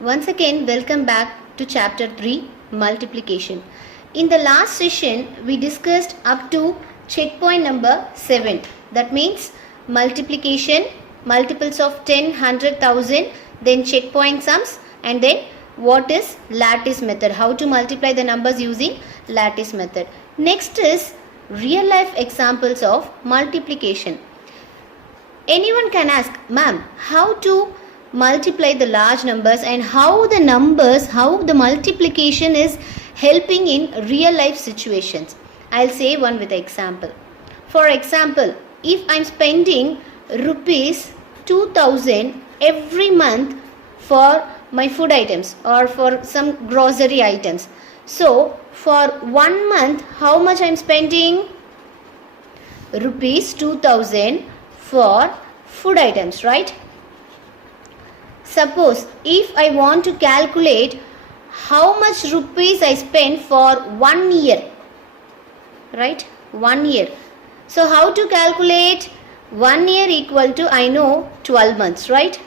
Once again, welcome back to chapter 3, multiplication. In the last session, we discussed up to checkpoint number 7. That means multiplication, multiples of 10, 100, 1000, then checkpoint sums, and then what is lattice method, how to multiply the numbers using lattice method. Next is real life examples of multiplication. Anyone can ask, ma'am, how to multiply the large numbers and how the multiplication is helping in real life situations. I'll say one with an example. For example, if I'm spending rupees 2000 every month for my food items or for some grocery items. So for 1 month, how much I'm spending? Rupees 2000 for food items, right? Suppose if I want to calculate how much rupees I spend for 1 year, right? 1 year. So how to calculate 1 year equal to, I know, 12 months, right?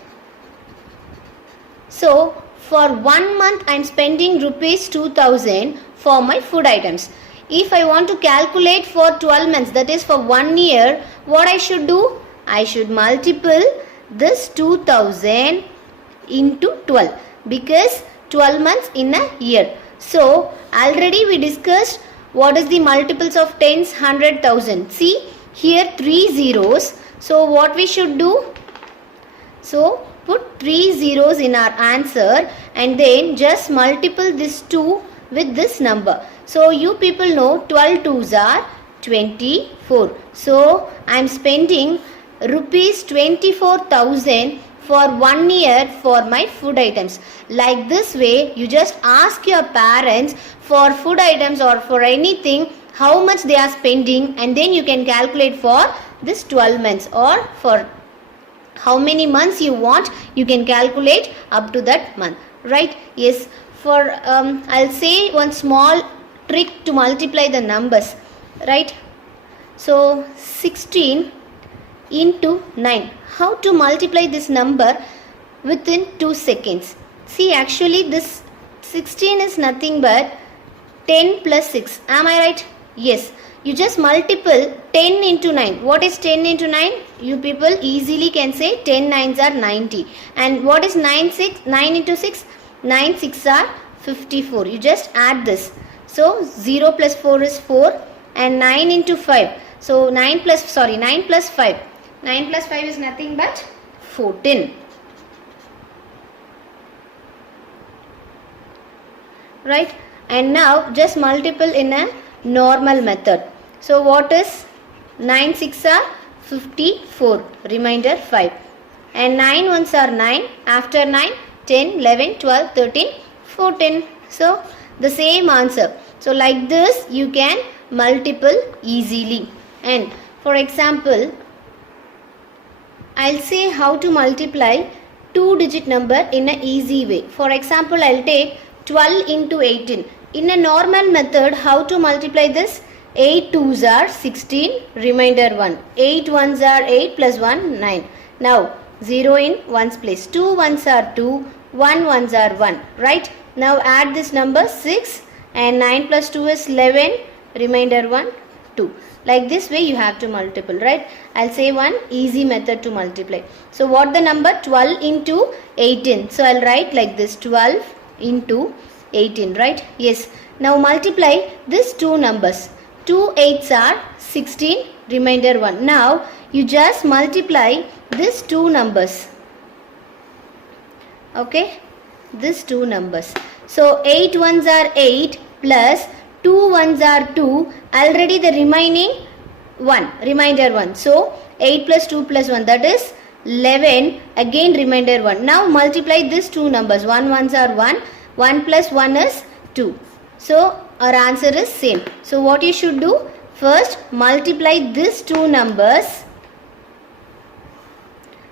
So for 1 month I am spending rupees 2000 for my food items. If I want to calculate for 12 months, that is for 1 year, what I should do? I should multiply this 2000 into 12 because 12 months in a year. So already we discussed what is the multiples of tens, 100, 1000. See here 3 zeros. So what we should do? So put 3 zeros in our answer and then just multiply this 2 with this number. So you people know 12 twos are 24. So I am spending rupees 24,000 for 1 year for my food items. Like this way, you just ask your parents for food items or for anything how much they are spending, and then you can calculate for this 12 months or for how many months you want, you can calculate up to that month, right? Yes, for I'll say one small trick to multiply the numbers, right? So 16 into 9. How to multiply this number within 2 seconds? See, actually this 16 is nothing but 10 plus 6. Am I right? Yes. You just multiply 10 into 9. What is 10 into 9? You people easily can say 10 nines are 90. And what is 9 into 6? 9 6 are 54. You just add this. So 0 plus 4 is 4 and 9 into 5. So 9 plus 5. 9 plus 5 is nothing but 14. Right? And now just multiple in a normal method. So what is 9 6 are 54. Remainder 5. And 9 ones are 9. After 9, 10, 11, 12, 13, 14. So the same answer. So like this you can multiple easily. And for example, I'll say how to multiply 2-digit number in an easy way. For example, I'll take 12 into 18. In a normal method, how to multiply this? 8 twos are 16, remainder 1. 8 ones are 8 plus 1, 9. Now, 0 in 1's place. 2 ones are 2, 1 ones are 1. Right? Now, add this number 6 and 9 plus 2 is 11, remainder 1, 2. Like this way you have to multiple, right? I'll say one easy method to multiply. So what the number? 12 into 18. So I'll write like this, 12 into 18, right? Yes. Now multiply these two numbers. 2 8s are 16, remainder 1. Now you just multiply these two numbers. Okay? These two numbers. So 8 ones are 8 plus 2 ones are 2, already the remaining 1, remainder 1. So 8 plus 2 plus 1, that is 11, again remainder 1. Now multiply these two numbers, 1 ones are 1, 1 plus 1 is 2. So our answer is same. So what you should do? First multiply these two numbers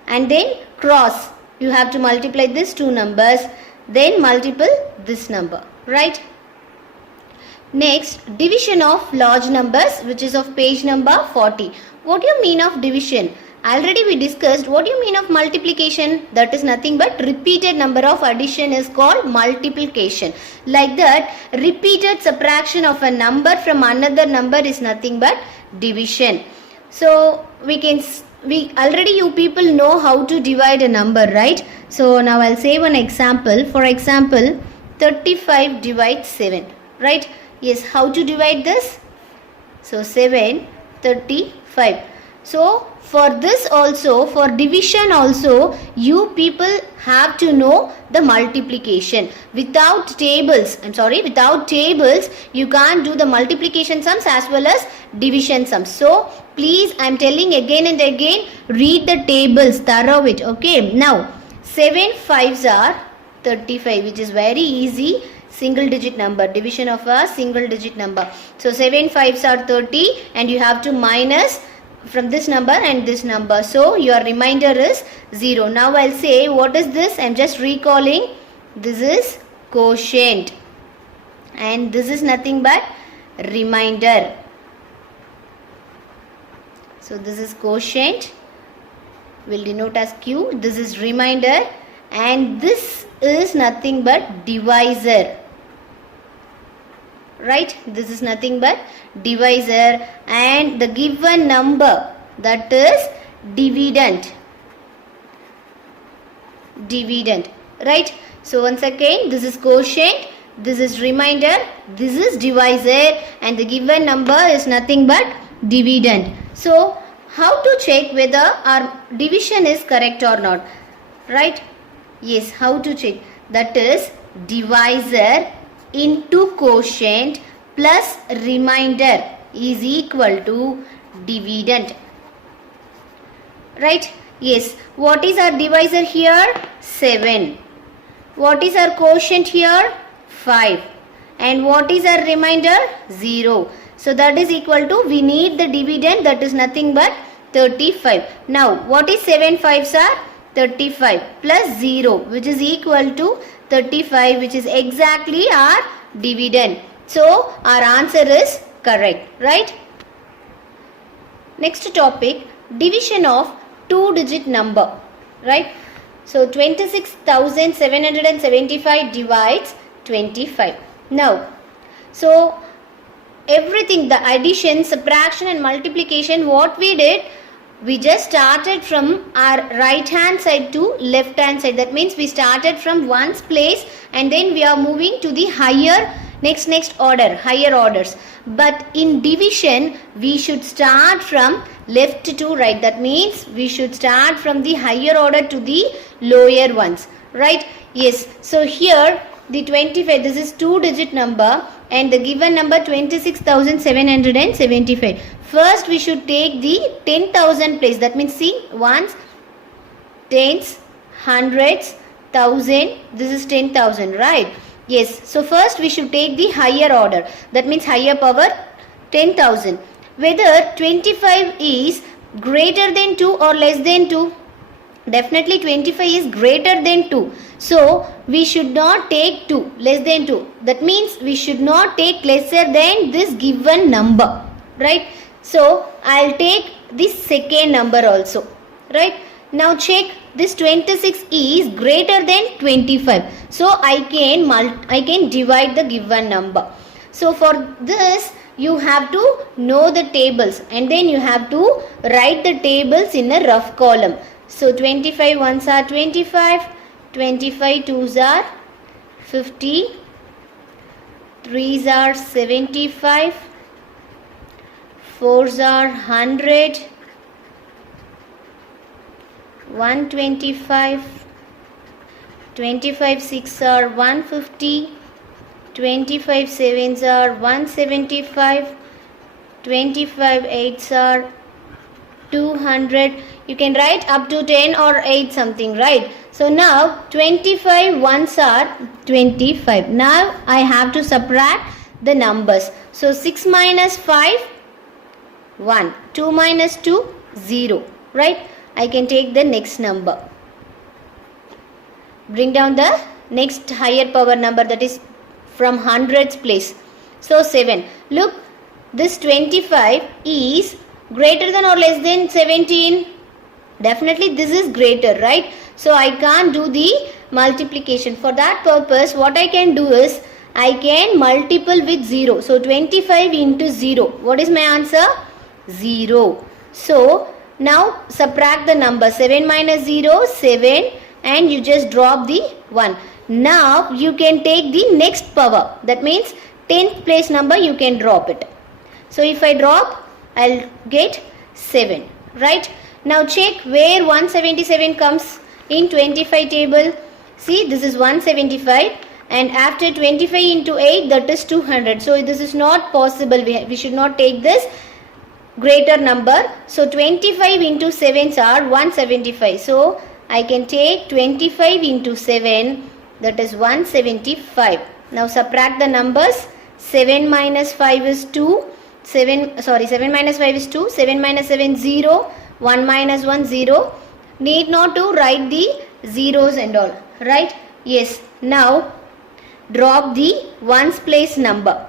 and then cross. You have to multiply these two numbers, then multiply this number, right? Next, division of large numbers, which is of page number 40. What do you mean of division? Already we discussed what do you mean of multiplication. That is nothing but repeated number of addition is called multiplication. Like that, repeated subtraction of a number from another number is nothing but division. So we already you people know how to divide a number, right? So now I'll say one example. For example, 35 divides 7, right? Yes, how to divide this? So 7, 35. So for this also, for division also, you people have to know the multiplication. Without tables, without tables, you can't do the multiplication sums as well as division sums. So please, I am telling again and again, read the tables, thorough it. Okay, now 7 5s are 35, which is very easy. Single digit number, division of a single digit number. So 7 5s are 30 and you have to minus from this number and this number. So your remainder is 0. Now I'll say what is this? I'm just recalling. This is quotient and this is nothing but remainder. So this is quotient, will denote as Q. This is remainder and this is nothing but divisor. Right, this is nothing but divisor and the given number, that is dividend, right? So once again, this is quotient, this is remainder, this is divisor and the given number is nothing but dividend. So how to check whether our division is correct or not, right? Yes, how to check? That is divisor into quotient plus remainder is equal to dividend, right? Yes, what is our divisor here? 7. What is our quotient here? 5. And what is our remainder? 0. So that is equal to, we need the dividend, that is nothing but 35. Now what is 7 5s are? 35 plus 0, which is equal to 35, which is exactly our dividend. So our answer is correct, right? Next topic, division of 2-digit number, right? So 26,775 divides 25. Now, so everything, the addition, subtraction and multiplication, what we did, we just started from our right hand side to left hand side. That means we started from ones place and then we are moving to the higher next order, higher orders. But in division, we should start from left to right. That means we should start from the higher order to the lower ones, right? Yes. So here the 25, this is 2-digit number and the given number 26,775. First we should take the 10,000 place. That means see, ones, tens, hundreds, thousand. This is 10,000, right? Yes. So first we should take the higher order. That means higher power 10,000. Whether 25 is greater than 2 or less than 2. Definitely 25 is greater than 2. So we should not take 2, less than 2. That means we should not take lesser than this given number, right? So I'll take this second number also, right? Now check, this 26 is greater than 25. So I can divide the given number. So for this you have to know the tables and then you have to write the tables in a rough column. So 25 ones are 25, 25 twos are 50, 3s are 75, 4s are 100, 125, 25 6 are 150, 25 7s are 175, 25 8s are 200. You can write up to 10 or 8 something, right? So now 25 ones are 25. Now I have to subtract the numbers. So 6 minus 5, 1. 2 minus 2, 0. Right? I can take the next number. Bring down the next higher power number, that is from hundreds place. So 7. Look, this 25 is greater than or less than 17? Definitely this is greater, right? So I can't do the multiplication. For that purpose, what I can do is I can multiple with 0. So 25 into 0. What is my answer? 0. So now subtract the number. 7 minus 0, 7, and you just drop the 1. Now you can take the next power. That means 10th place number you can drop it. So if I drop, I'll get 7, right? Now check where 177 comes in 25 table. See, this is 175, and after 25 into 8, that is 200. So this is not possible. We should not take this greater number. So 25 into 7s are 175. So I can take 25 into 7, that is 175. Now subtract the numbers. 7 minus 5 is 2. 7 minus 5 is 2. 7 minus 7 0. 1 minus 1 0. Need not to write the zeros and all, right? Yes. Now drop the ones place number.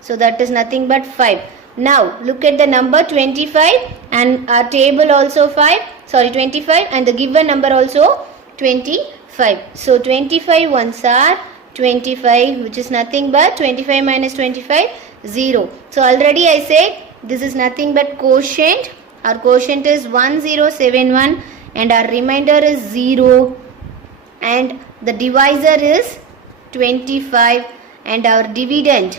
So that is nothing but 5. Now look at the number 25, and our table also 25, and the given number also 25. So 25 ones are 25, which is nothing but 25 minus 25, 0. So already I said this is nothing but quotient. Our quotient is 1071, and our remainder is 0, and the divisor is 25, and our dividend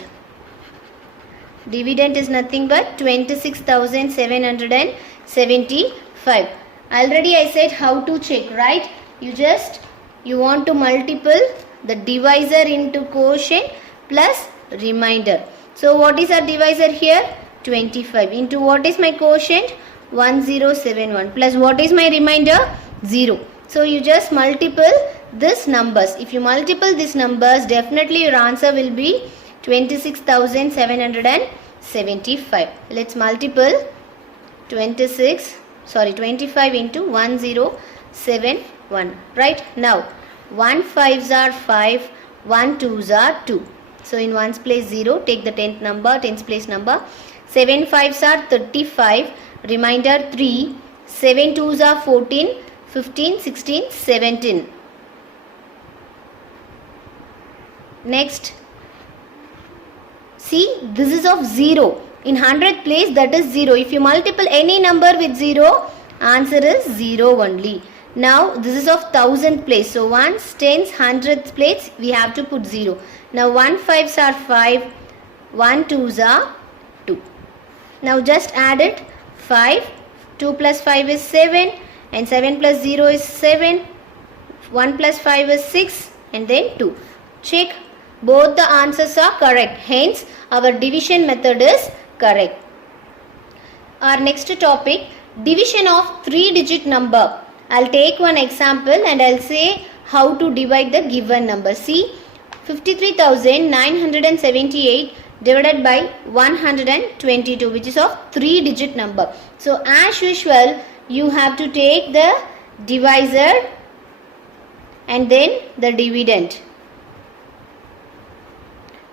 is nothing but 26,775. Already I said how to check, right? You want to multiple the divisor into quotient plus remainder. So what is our divisor here? 25 into what is my quotient? 1071 plus what is my remainder? 0. So you just multiple this numbers. If you multiple these numbers, definitely your answer will be 26,775. Let's multiple 25 into 1071. Right? Now 1 5s are 5, 1 2s are 2. So in ones place 0, take the 10th place number. 7 5s are 35, remainder 3. 7 2s are 14, 15, 16, 17. Next, see, this is of 0. In 100th place, that is 0. If you multiple any number with 0, answer is 0 only. Now this is of 1000th place. So 1s, 10s, 100th place, we have to put 0. Now 1 5s are 5, 1 2s are 2. Now just add it. 5, 2 plus 5 is 7, and 7 plus 0 is 7. 1 plus 5 is 6, and then 2. Check. Both the answers are correct. Hence, our division method is correct. Our next topic, division of 3-digit number. I'll take one example and I'll say how to divide the given number. See, 53,978 divided by 122, which is of 3-digit number. So as usual, you have to take the divisor and then the dividend.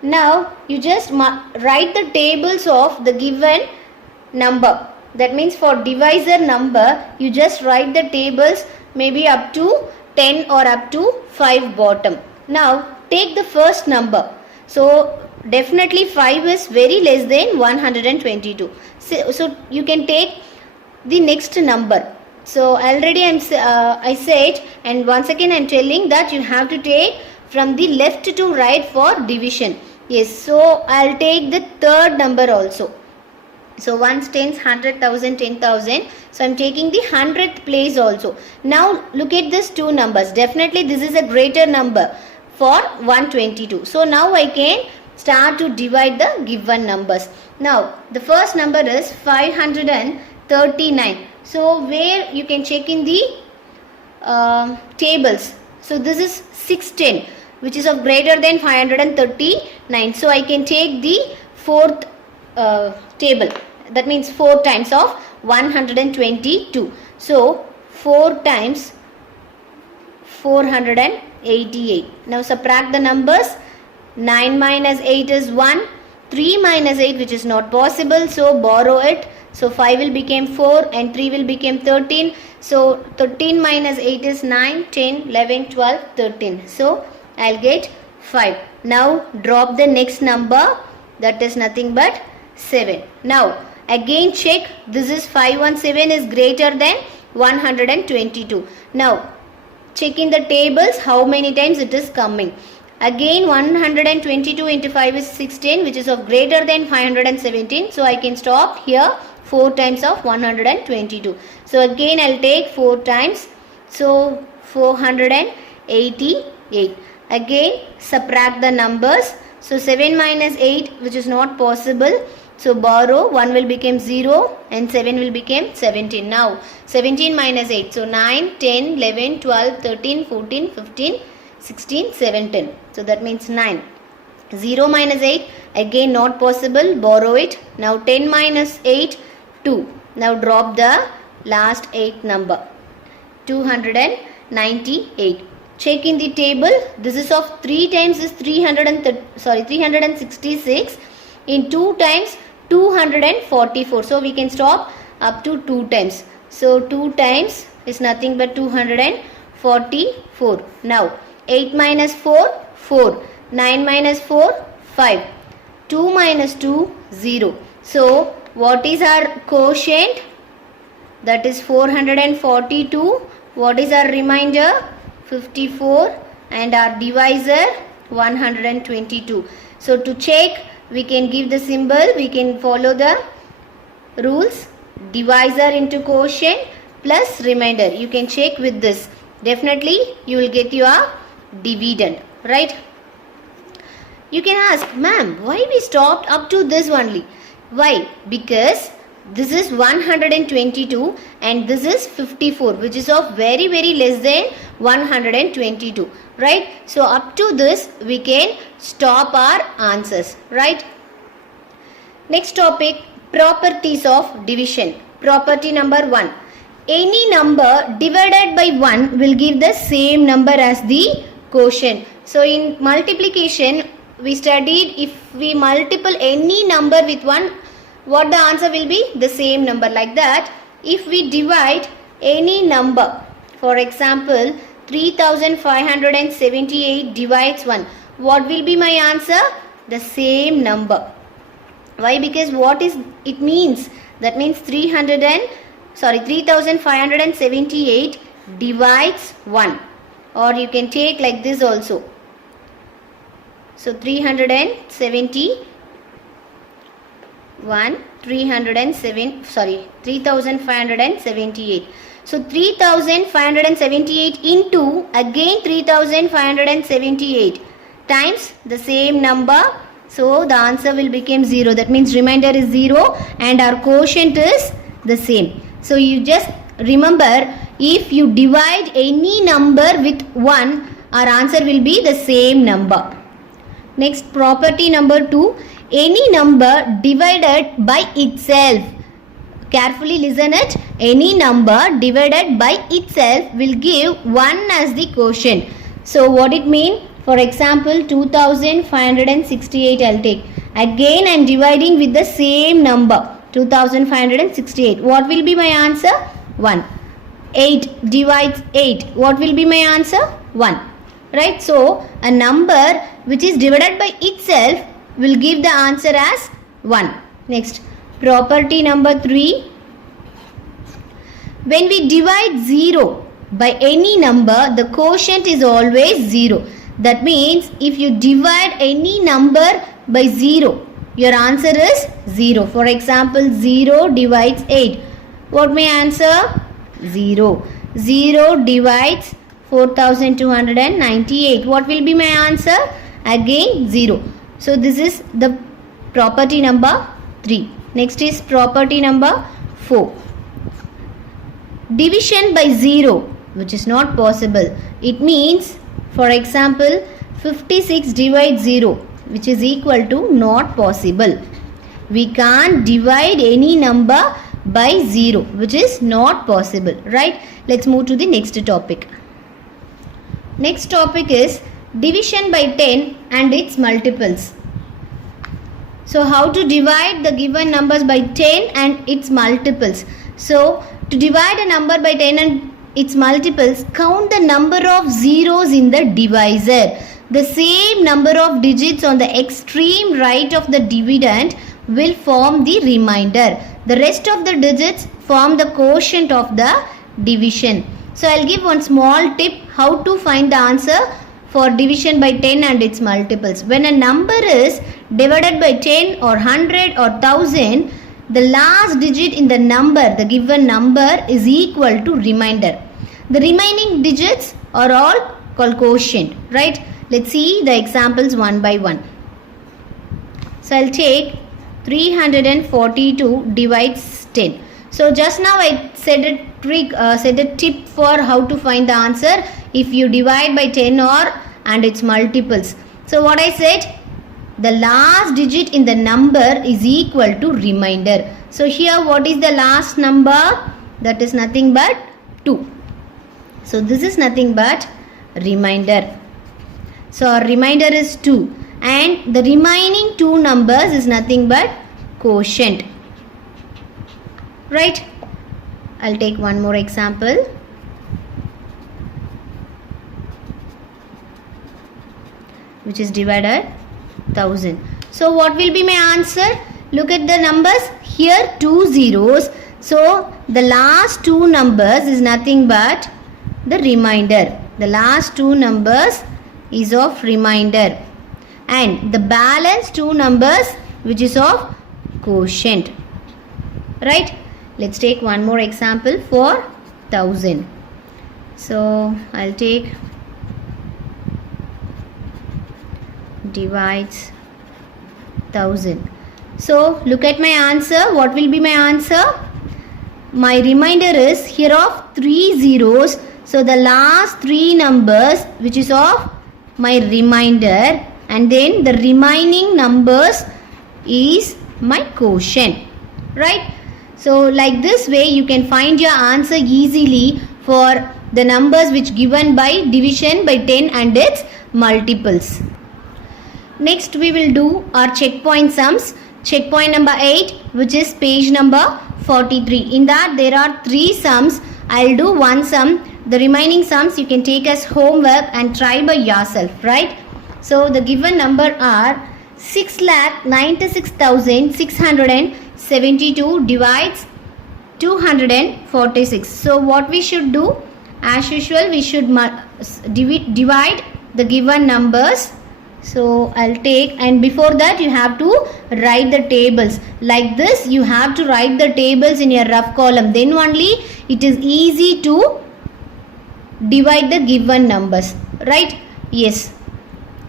Now you just write the tables of the given number. That means for divisor number, you just write the tables maybe up to 10 or up to 5 bottom. Now take the first number. So definitely 5 is very less than 122. So you can take the next number. So already I said, and once again I am telling that you have to take from the left to right for division. Yes, so I'll take the third number also. So 1s, 10s, 100,000, 10,000. So I'm taking the 100th place also. Now look at these two numbers. Definitely this is a greater number for 122. So now I can start to divide the given numbers. Now the first number is 539. So where you can check in the tables. So this is 610, which is of greater than 539. So I can take the fourth table. That means 4 times of 122. So 4 times 488. Now subtract the numbers. 9 minus 8 is 1. 3 minus 8, which is not possible. So borrow it. So 5 will become 4 and 3 will become 13. So 13 minus 8 is 9, 10, 11, 12, 13. So I'll get 5. Now drop the next number, that is nothing but 7. Now again check, this is 517 is greater than 122. Now check in the tables how many times it is coming. Again 122 into 5 is 16, which is of greater than 517. So I can stop here 4 times of 122. So again I'll take 4 times. So 488. Again subtract the numbers. So 7 minus 8, which is not possible. So borrow, 1 will become 0 and 7 will become 17. Now 17 minus 8. So 9, 10, 11, 12, 13, 14, 15, 16, 17. So that means 9. 0 minus 8, again not possible, borrow it. Now 10 minus 8, 2. Now drop the last 8 number. 298. Check in the table. This is of 3 times is 366. In 2 times 244. So we can stop up to 2 times. So 2 times is nothing but 244. Now 8 minus 4, 4. 9 minus 4, 5. 2 minus 2, 0. So what is our quotient? That is 442. What is our remainder? 54. And our divisor 122. So to check, we can give the symbol, we can follow the rules. Divisor into quotient plus remainder. You can check with this. Definitely you will get your dividend, right? You can ask, ma'am, why we stopped up to this only? Why? Because this is 122 and this is 54, which is of very less than 122, right? So up to this we can stop our answers, right? Next topic, properties of division. Property number 1. Any number divided by 1 will give the same number as the quotient. So in multiplication we studied, if we multiple any number with 1, what the answer will be? The same number. Like that, if we divide any number, for example 3578 divides 1, what will be my answer? The same number. Why? Because what is it means? That means 3578 divides 1, or you can take like this also. So 3578 So 3578 into again 3578 times the same number. So the answer will become 0. That means remainder is 0 and our quotient is the same. So you just remember, if you divide any number with 1, our answer will be the same number. Next, property number 2. Any number divided by itself. Carefully listen it. Any number divided by itself will give 1 as the quotient. So what it mean? For example 2568 I'll take. Again I am dividing with the same number 2568. What will be my answer? 1. 8 divides 8. What will be my answer? 1. Right? So a number which is divided by itself will give the answer as 1. Next, property number 3. When we divide 0 by any number, the quotient is always 0. That means if you divide any number by 0, your answer is 0. For example, 0 divides 8. What may answer? 0. 0 divides 4298. What will be my answer? Again 0. So this is the property number 3. Next is property number 4. Division by 0, which is not possible. It means, for example, 56 divides 0, which is equal to not possible. We can't divide any number by 0, which is not possible, right? Let's move to the next topic. Next topic is division by 10 and its multiples. So how to divide the given numbers by 10 and its multiples? So to divide a number by 10 and its multiples, count the number of zeros in the divisor. The same number of digits on the extreme right of the dividend will form the remainder. The rest of the digits form the quotient of the division. So I'll give one small tip how to find the answer for division by 10 and its multiples. When a number is divided by 10 or 100 or 1000, the last digit in the number, the given number, is equal to remainder. The remaining digits are all called quotient, right? Let's see the examples one by one. So I'll take 342 divides 10. So just now I said a trick, said a tip for how to find the answer if you divide by 10 or and its multiples. So what I said, the last digit in the number is equal to remainder. So here what is the last number? That is nothing but 2. So this is nothing but remainder. So our remainder is 2 and the remaining 2 numbers is nothing but quotient. Right? I'll take one more example. Which is divided 1000. So what will be my answer? Look at the numbers. Here 2 zeros. So the last 2 numbers is nothing but the remainder. The last 2 numbers is of remainder. And the balance 2 numbers which is of quotient. Right? Let's take one more example for 1000. So I'll take divides 1000. So look at my answer. What will be my answer? My remainder is here of 3 zeros. So the last 3 numbers which is of my remainder, and then the remaining numbers is my quotient. Right? So like this way you can find your answer easily for the numbers which given by division by 10 and its multiples. Next we will do our checkpoint sums. Checkpoint number 8, which is page number 43. In that there are 3 sums. I'll do one sum. The remaining sums you can take as homework and try by yourself, right? So the given number are 6,96,672 divides 246. So what we should do? As usual, we should divide the given numbers. So I'll take, and before that you have to write the tables. Like this you have to write the tables in your rough column. Then only it is easy to divide the given numbers. Right? Yes.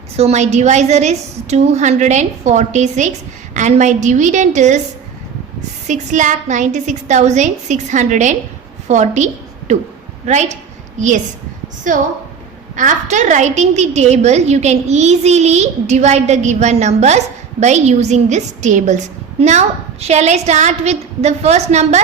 So my divisor is 246 and my dividend is 6,96,642. Right? Yes. So after writing the table, you can easily divide the given numbers by using these tables. Now, shall I start with the first number?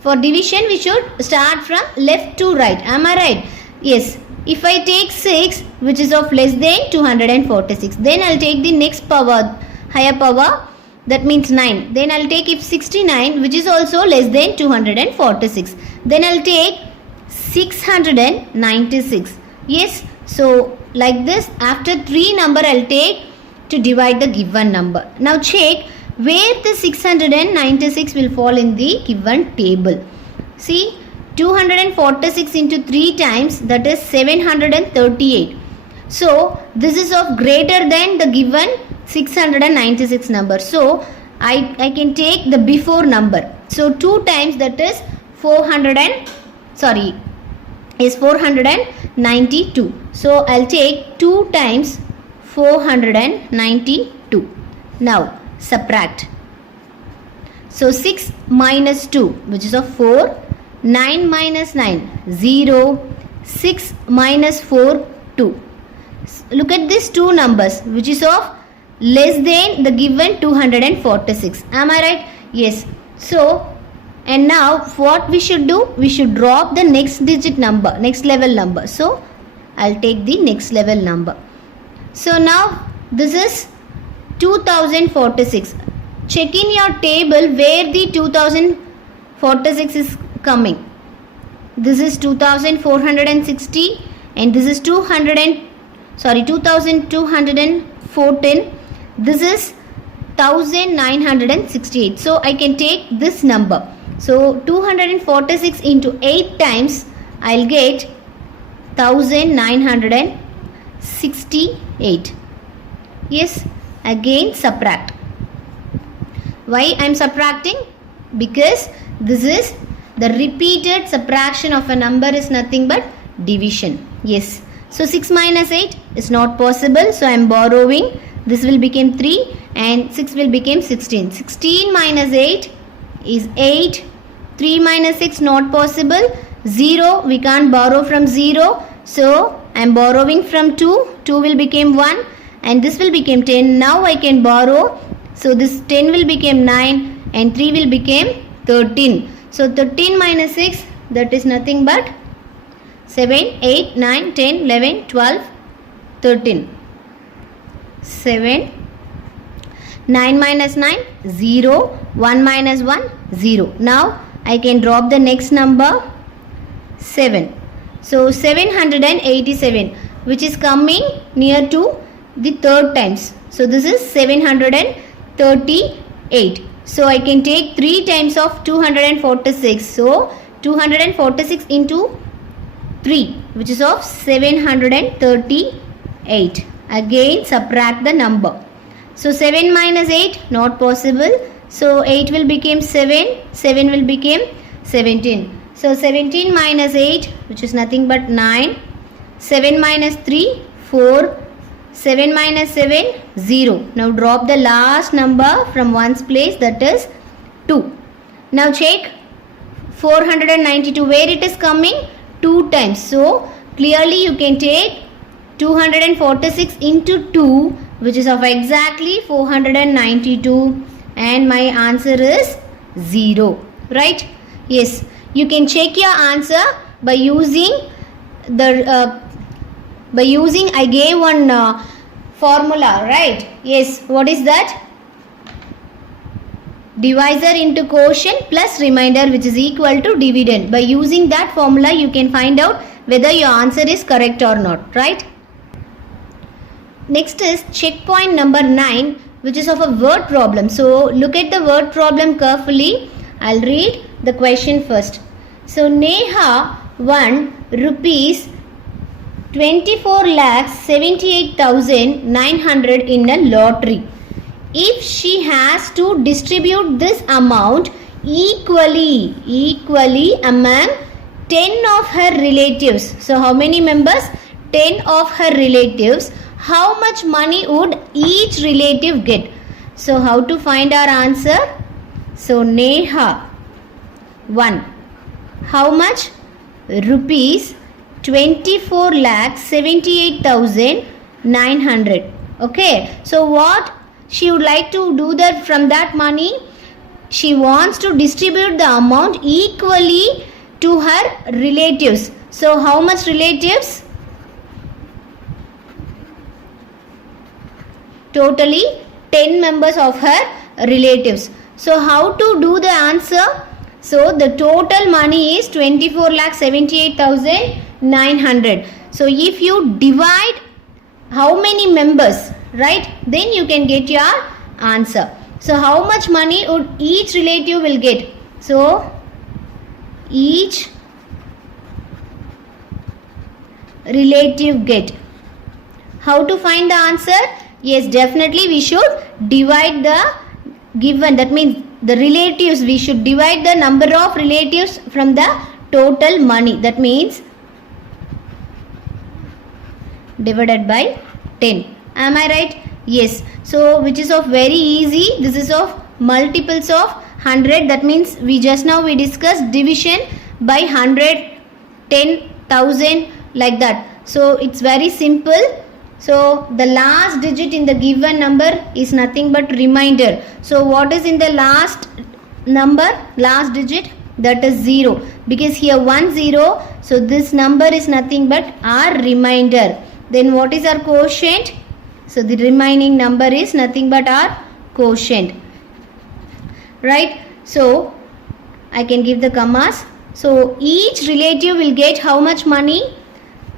For division, we should start from left to right. Am I right? Yes. If I take 6, which is of less than 246, then I'll take the next power, higher power, that means 9. Then I'll take if 69, which is also less than 246. Then I'll take 696. Yes, so like this, after 3 number I'll take to divide the given number. Now check where the 696 will fall in the given table. See, 246 into 3 times, that is 738. So this is of greater than the given 696 number. So I can take the before number. So 2 times, that is 492. So I'll take 2 times 492. Now subtract. So 6 minus 2, which is of 4. 9 minus 9, 0. 6 minus 4, 2. Look at these 2 numbers, which is of less than the given 246. Am I right? Yes. So, and now what we should do? We should drop the next digit number, next level number. So I'll take the next level number. So now this is 2046. Check in your table where the 2046 is coming. This is 2460 and this is 2214. This is 1968. So I can take this number. So 246 into 8 times I'll get 1968. Yes, again subtract. Why I am subtracting? Because this is the repeated subtraction of a number is nothing but division. Yes. So 6 minus 8 is not possible. So I am borrowing. This will become 3 and 6 will become 16. 16 minus 8 is 8. 3 minus 6 not possible. 0 we can't borrow from 0. So I am borrowing from 2. 2 will become 1 and this will become 10. Now I can borrow. So this 10 will become 9 and 3 will become 13. So 13 minus 6, that is nothing but 7, 8, 9, 10, 11, 12, 13. 7. 9 minus 9, 0. 1 minus 1, 0. Now I can drop the next number 7. So 787, which is coming near to the third times. So this is 738. So I can take 3 times of 246. So 246 into 3, which is of 738. Again subtract the number. So 7 minus 8 not possible. So 8 will become 7. 7 will become 17. So 17 minus 8, which is nothing but 9. 7 minus 3, 4. 7 minus 7, 0. Now drop the last number from one's place, that is 2. Now check 492, where it is coming? 2 times. So clearly you can take 246 into 2, which is of exactly 492, and my answer is 0. Right? Yes. You can check your answer by using the I gave one formula, right? Yes. What is that? Divisor into quotient plus remainder, which is equal to dividend. By using that formula, you can find out whether your answer is correct or not, right? Next is checkpoint number 9, which is of a word problem. So look at the word problem carefully. I'll read the question first. So Neha won rupees 24,78,900 in a lottery. If she has to distribute this amount equally among 10 of her relatives. So how many members? 10 of her relatives. How much money would each relative get? So how to find our answer? So Neha won. How much? Rupees 24,78,900. Okay. So what she would like to do that from that money? She wants to distribute the amount equally to her relatives. So how much relatives? Totally 10 members of her relatives. So how to do the answer? So the total money is 24,78,900. So if you divide how many members, right, then you can get your answer. So how much money would each relative will get? So each relative get. How to find the answer? Yes, definitely we should divide the given, that means the relatives, we should divide the number of relatives from the total money, that means divided by 10. Am I right? Yes. So which is of very easy, this is of multiples of 100, that means we discussed division by 100, 10,000 like that. So it's very simple. So the last digit in the given number is nothing but remainder. So what is in the last number, last digit? That is 0, because here 1 0. So this number is nothing but our remainder. Then what is our quotient? So the remaining number is nothing but our quotient. Right? So I can give the commas. So each relative will get how much money?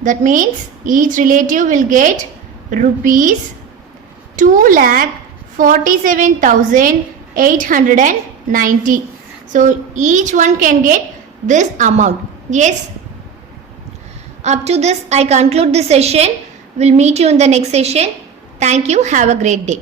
That means each relative will get rupees 2,47,890. So each one can get this amount. Yes. Up to this I conclude the session. We'll meet you in the next session. Thank you. Have a great day.